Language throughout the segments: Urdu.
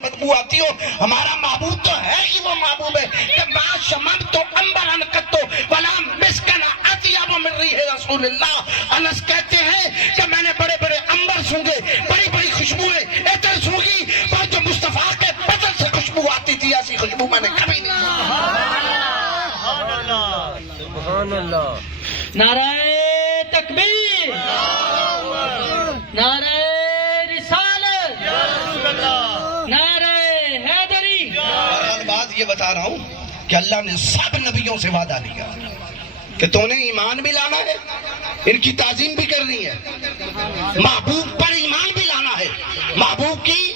بدبو آتی ہو. ہمارا محبوب تو ہے ہی وہ محبوب ہے کہ ما شممت عنبرا قط ولا مسکن اطیب من ریح رسول اللہ. انس کہتے ہیں کہ میں نے بڑے بڑے عنبر سونگے, بڑی بڑی خوشبوئیں عطر سونگی, پر جو مصطفیٰ کے بدن سے خوشبو آتی تھی ایسی خوشبو میں نے کبھی نہیں. سبحان اللہ. نعرہ تکبیر, نعرہ رسالت, نعرہ حیدری. بہرحال بات یہ بتا رہا ہوں کہ اللہ نے سب نبیوں سے وعدہ لیا کہ تو نے ایمان بھی لانا ہے, ان کی تعظیم بھی کرنی ہے, محبوب پر ایمان بھی لانا ہے, محبوب کی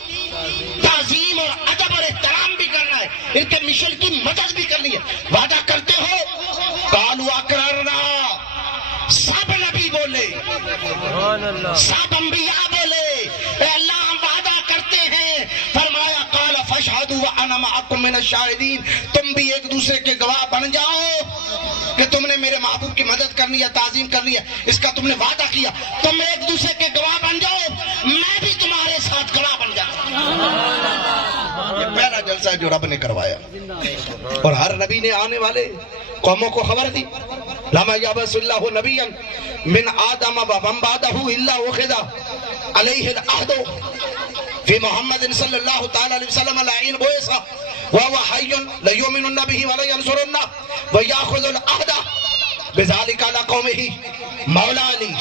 تعظیم اور ادب اور احترام بھی کرنا ہے, ان کے مشن کی مدد بھی کرنی ہے. وعدہ کرتے ہو؟ قالوا اقررنا. سب نبی بولے, سب انبیاء بولے اے اللہ ہم وعدہ کرتے ہیں. فرمایا قال فاشهدوا وانا معكم من الشاهدين. تم بھی ایک دوسرے کے گواہ بن جاؤ کہ تم نے میرے محبوب کی مدد کرنی ہے, تعظیم کرنی ہے, اس کا تم نے وعدہ کیا. تم ایک دوسرے کے گواہ بن جاؤ, میں بھی تمہارے ساتھ گواہ بن جاتا ہوں. یہ پہلا جلسہ ہے جو رب نے کروایا, اور ہر نبی نے آنے والے قوموں کو خبر دی. لما یبعث اللہ نبیا من آدم ومن بعدہ الا اخذ علیہ العہد فی محمد صلی اللہ تعالی علیہ وسلم لئن بعث وهو حی لیؤمنن به ولینصرنہ ویأخذ العہد بذلک علی قومہ. مولا علی,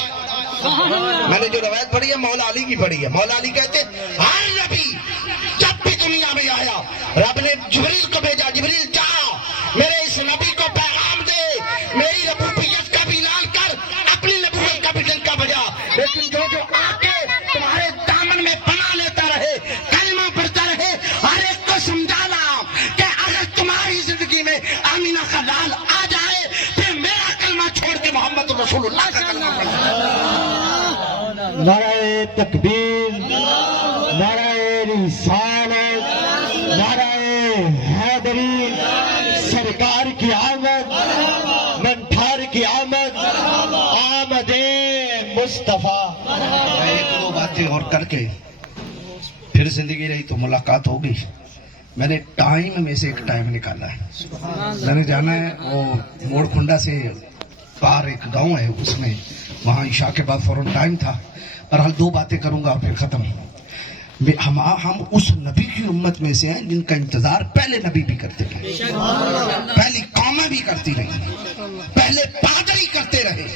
میں نے جو روایت پڑھی ہے مولا علی کی پڑھی ہے. مولا علی کہتے ہر نبی جب بھی دنیا میں آیا رب نے جبریل کو بھیجا, جبریل چاہا میرے اس نبی کو پیغام دے, میری ربوبیت کا بھی اعلان کر, اپنی نبوت کا بھی ڈنکا بجا. لیکن جو آ کے تمہارے دامن میں پناہ لیتا رہے, کلمہ پڑھتا رہے, ہر ایک کو سمجھا لا کہ اگر تمہاری زندگی میں آمینہ کا لال آ جائے پھر میرا کلمہ چھوڑ کے محمد رسول اللہ کا کلمہ پڑھنا. نعرہ تکبیر, نعرہ رسالت, نعرہ حیدری. سرکار کی آمد, منٹھار کی آمد, آمد مصطفیٰ. ایک دو باتیں اور کر کے پھر زندگی رہی تو ملاقات ہوگی. میں نے ٹائم میں سے ایک ٹائم نکالا ہے, میں نے جانا ہے وہ موڑ کھنڈا سے پار ایک گاؤں ہے, اس میں وہاں عشاء کے بعد فوراً ٹائم تھا. بہرحال دو باتیں کروں گا اور پھر ختم. ہم اس نبی کی امت میں سے ہیں جن کا انتظار پہلے نبی بھی کرتے رہے, پہلی قومیں بھی کرتی رہی, پہلے پادری کرتے رہے,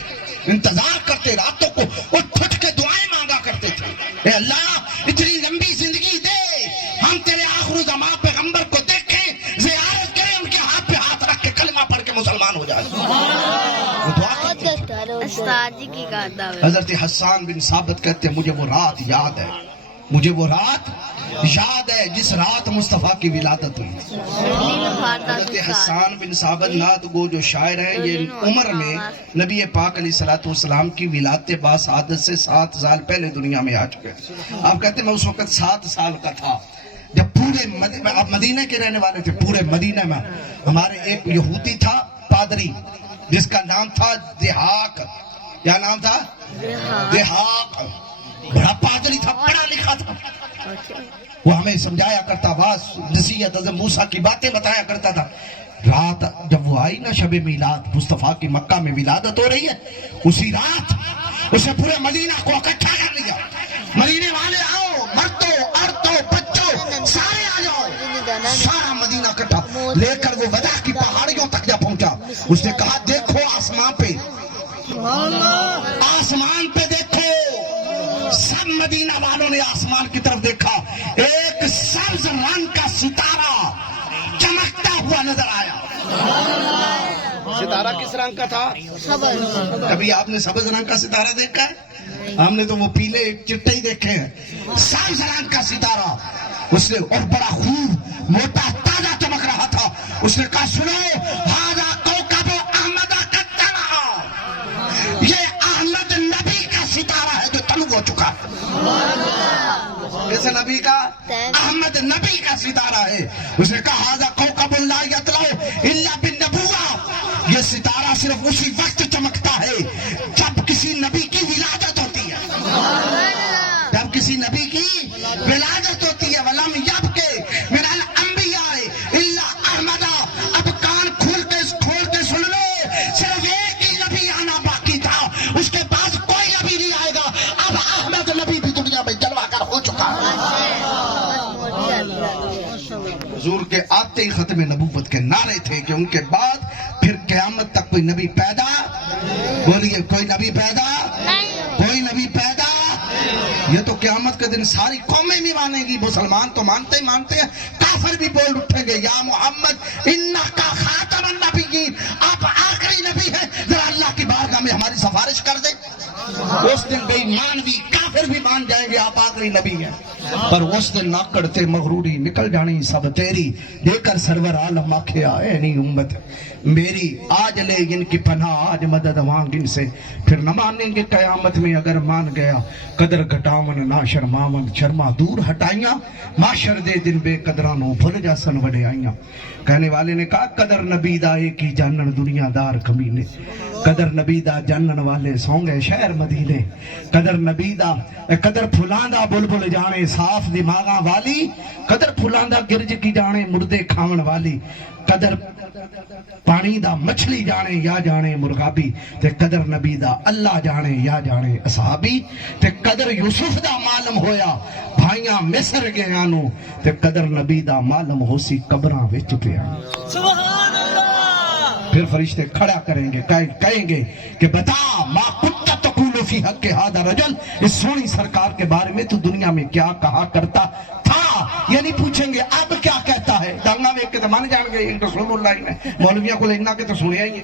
انتظار کرتے, راتوں کو اٹھ اٹھ کے دعائیں مانگا کرتے تھے. اے اللہ اتنی لمبی زندگی دے, ہم تیرے آخر زمان پیغمبر کو دیکھیں, زیارت کریں, ان کے ہاتھ پہ ہاتھ رکھ کے کلمہ پڑھ کے مسلمان ہو جائیں. وہ دعا کرتے تھے. حضرت حسان بن ثابت کہتے ہیں مجھے وہ رات یاد ہے, مجھے وہ رات یاد ہے جس رات مصطفیٰ کی ولادت ہوئی. حضرت حسان بن ثابت نعت گو جو شاعر ہیں, یہ عمر میں نبی پاک علیہ السلام کی ولادت باسعادت سے 7 سال پہلے دنیا میں آ چکے. آپ کہتے ہیں میں اس وقت 7 سال کا تھا جب پورے آپ مدینہ کے رہنے والے تھے. پورے مدینہ میں ہمارے ایک یہودی تھا پادری جس کا نام تھا دہاق. کیا نام تھا؟ دہاق. بڑا پادری تھا, پڑھا لکھا تھا. وہ ہمیں سمجھایا کرتا, نصیحت حضرت موسیٰ کی باتیں بتایا کرتا تھا. رات جب وہ آئی نا شب میلاد, مصطفیٰ کی مکہ میں ولادت ہو رہی ہے, اسی رات اسے پورے مدینہ کو اکٹھا کر لیا. مدینے والے آؤ, مردوں عورتوں بچوں سارے آ جاؤ. سارا مدینہ اکٹھا لے کر وہ ودا کی پہاڑیوں تک جا پہنچا. اس نے کہا دیکھو آسمان پہ, آسمان پہ دیکھو. سب مدینہ والوں نے آسمان کی طرف دیکھا, ایک سبز رنگ کا ستارہ چمکتا ہوا نظر آیا. ستارہ کس رنگ کا تھا؟ کبھی آپ نے سبز رنگ کا ستارہ دیکھا ہے؟ ہم نے تو وہ پیلے چٹے ہی دیکھے ہیں. سبز رنگ کا ستارہ, اس نے اور بڑا خوب موٹا تازہ چمک رہا تھا. اس نے کہا سنو, ہذا کوکب احمد کا طلع, یہ احمد نبی کا ستارہ ہے جو طلوع ہو چکا ہے. کس نبی کا؟ احمد نبی کا ستارہ ہے. اس نے کہا ھذا کوکب لا یطلع الا بالنبوۃ, یہ ستارہ صرف اسی وقت چمکتا ہے جب کسی نبی کی ولادت ہوتی ہے, جب کسی نبی کی ولادت ہوتی ہے. ولم یبک حضور کے آتے ہی ختم نبوت کے نعرے تھے کہ ان کے بعد پھر قیامت تک کوئی نبی پیدا، بولیے کوئی نبی پیدا، کوئی نبی پیدا. یہ تو قیامت کے دن ساری قومیں بھی مانیں گی. مسلمان تو مانتے ہیں، کافر بھی بول اٹھیں گے یا محمد انکا خاتم النبیین، آپ آخری نبی ہیں، ذرا اللہ کی بارگاہ میں ہماری سفارش کر دیں. اس دن بے ایمان بھی کافر بھی مان جائیں گے آپ آخری نبی ہیں. پر اس دن ناکڑتے مغروری نکل جانی سب تیری، دے کر سرور عالم آکھیا اے نہیں امت میری، آج لے ان کی پناہ، آج مدد مانگ ان سے. پھر نہ مانیں گے قیامت میں اگر مان گیا. قدر گھٹاون نہ شرماون، شرما دور ہٹائیاں، معاشر دے دن بے قدرانوں بھول جا سن وڈے آئیاں. کہنے والے نے کہا قدر نبی دا ایک ہی جانن دنیا دار کمینے، قدر نبی دا جانن والے سونگے شہر مدینے. قدر نبی دا قدر پھلاں دا بلبل جانے صاف دماغاں والی، قدر پھلاں دا گرج کی جانے مردے کھاون والی. قدر پانی دا مچھلی جانے یا جانے مرغابی، تے قدر نبی دا اللہ جانے یا جانے اصحابی. تے قدر یوسف دا معلوم ہویا بھائیاں مصر گیانو، تے قدر نبی دا معلوم ہو سی قبراں وچ پیا. پھر فرشتے کھڑا کریں گے، کہیں گے کہ بتا ما کنت تقول فی حق ھذا رجل، اس سونی سرکار کے بارے میں تو دنیا میں کیا کہا کرتا تھا. یہ نہیں پوچھیں گے اب کیا کہتا ہے. ڈانگا ویک کے تو من جان گئے رسول اللہ نے، مولویوں کو لینا کے تو سنیا ہی ہے.